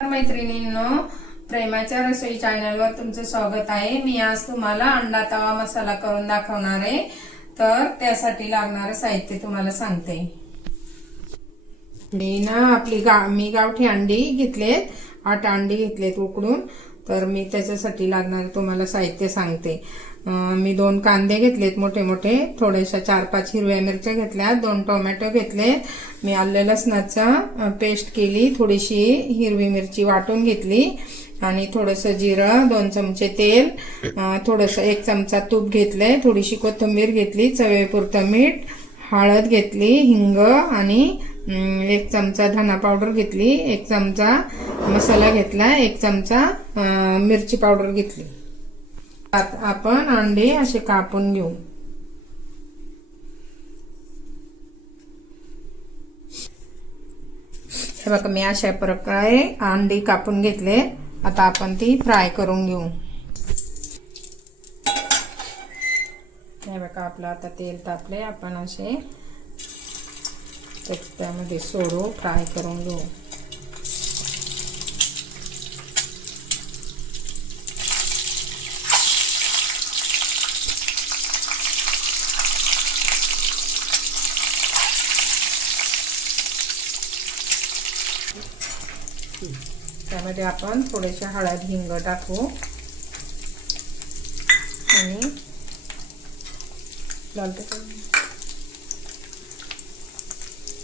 मैत्रिणींनो प्रेमाच्या रसोई चॅनलवर तुमचं स्वागत आहे. मी आज तुम्हाला अंडा तवा मसाला करून दाखवणार आहे. तर त्यासाठी लागणारं साहित्य तुम्हाला सांगते. मी ना आपली गा मी गावठी अंडी घेतलेत आठ अंडी घेतलेत उकडून. तर मी त्याच्यासाठी लागणार तुम्हाला साहित्य सांगते. मी दोन कांदे घेतलेत मोठे मोठे. थोड्याशा चार पाच हिरव्या मिरच्या घेतल्या दोन टोमॅटो घेतले मी आलं लसणाचा पेस्ट केली. थोडीशी हिरवी मिरची वाटून घेतली. आणि थोडंसं जिरं दोन चमचे तेल थोडंसं एक चमचा तूप घेतलंय. थोडीशी कोथिंबीर घेतली चवेपुरतं मीठ हळद घेतली हिंग आणि एक चमचा धना पावडर घेतली एक चमचा मसाला घेतला एक चमचा मिरची पावडर घेतली. आपण अंडे असे कापून घेऊ. हे बघा मी अशा प्रकारे अंडी कापून घेतले. आता आपण ती फ्राय करून घेऊ. हे बघा आपलं आता तेल तापले आपण असे त्यामध्ये सोडू फ्राय करून घेऊ. त्यामध्ये आपण थोडेसे हळद हिंग टाकू. आणि लाल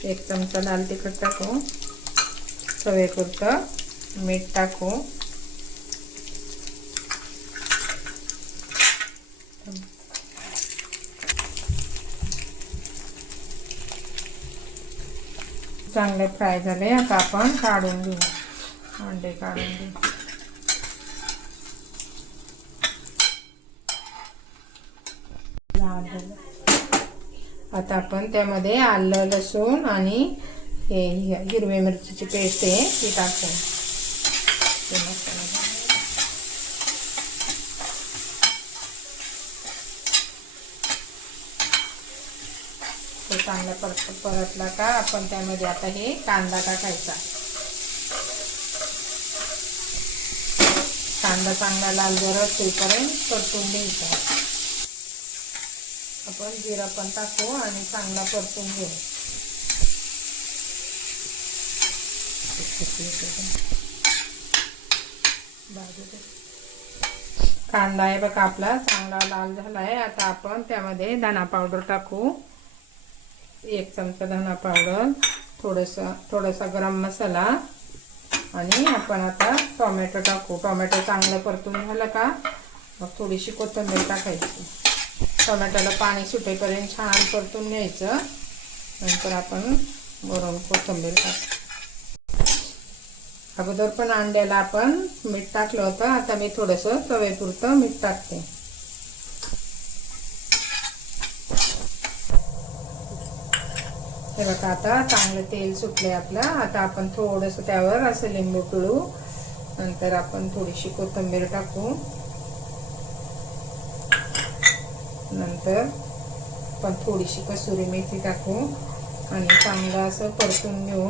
एक चमचा लाल तिखट टाकू चवेपुरतं मीठ टाकू. चांगले फ्राय झाले आता आपण काढून घेऊ. अंडे काढून घेऊ झालं. आता आपण त्यामध्ये आलं लसूण आणि हे हि- हिरवी मिरचीची पेस्ट आहे ती टाकू ते चांगला परत परतला का आपण त्यामध्ये आता हे कांदा टाकायचा. कांदा चांगला लाल जरद होईपर्यंत परतून घ्यायचा. आपण जिरा पण टाकू आणि चांगला परतून घेऊ. कांदा आहे बघा आपला चांगला लाल झाला आहे आता आपण त्यामध्ये धना पावडर टाकू. एक चमचा धना पावडर थोडंसं थोडासा गरम मसाला. आणि आपण आता टोमॅटो टाकू. टोमॅटो चांगलं परतून झालं का? मग थोडीशी कोथिंबीर टाकायची. टोमॅटोला पाणी सुटेपर्यंत छान परतून घ्यायचं नंतर आपण गरम कोथिंबीर टाक. अगोदर पण अंड्याला आपण मीठ टाकलं होतं आता मी थोडंसं तवेपुरतं मीठ टाकते. हे बघा आता चांगलं तेल सुटले आपलं. आता आपण थोडंसं त्यावर असं लिंबू पिळू. नंतर आपण थोडीशी कोथिंबीर टाकू. नंतर आपण थोडीशी कसुरी मेथी टाकू आणि चांगलं असं परतून घेऊ.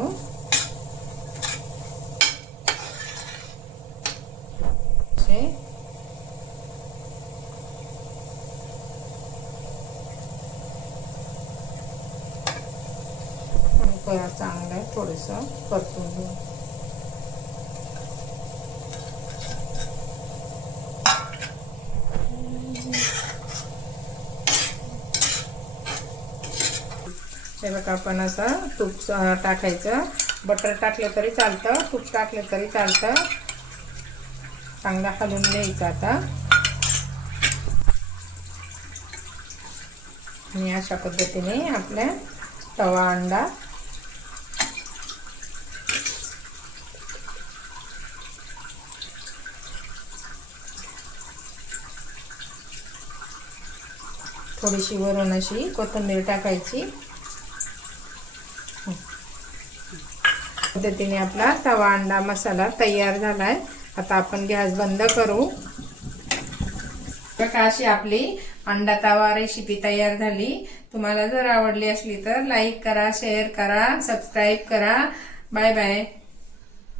आणि चांगलं थोडंसं परतून घेऊ. हे बघा आपण असं तूप टाकायचं. बटर टाकलं तरी चालतं तूप टाकलं तरी चालतं. चांगला हलवून घ्यायचं आता. आणि अशा पद्धतीने आपल्या तवा अंडा. थोडीशी वरून अशी कोथिंबीर टाकायची. पद्धतीने आपला तवा अंडा मसाला तयार झालाय. आता आपण गॅस बंद करू. बघा अशी आपली अंडा तवा रेसिपी तयार झाली. तुम्हाला जर आवडली असली तर लाईक करा शेअर करा सबस्क्राईब करा. Bye bye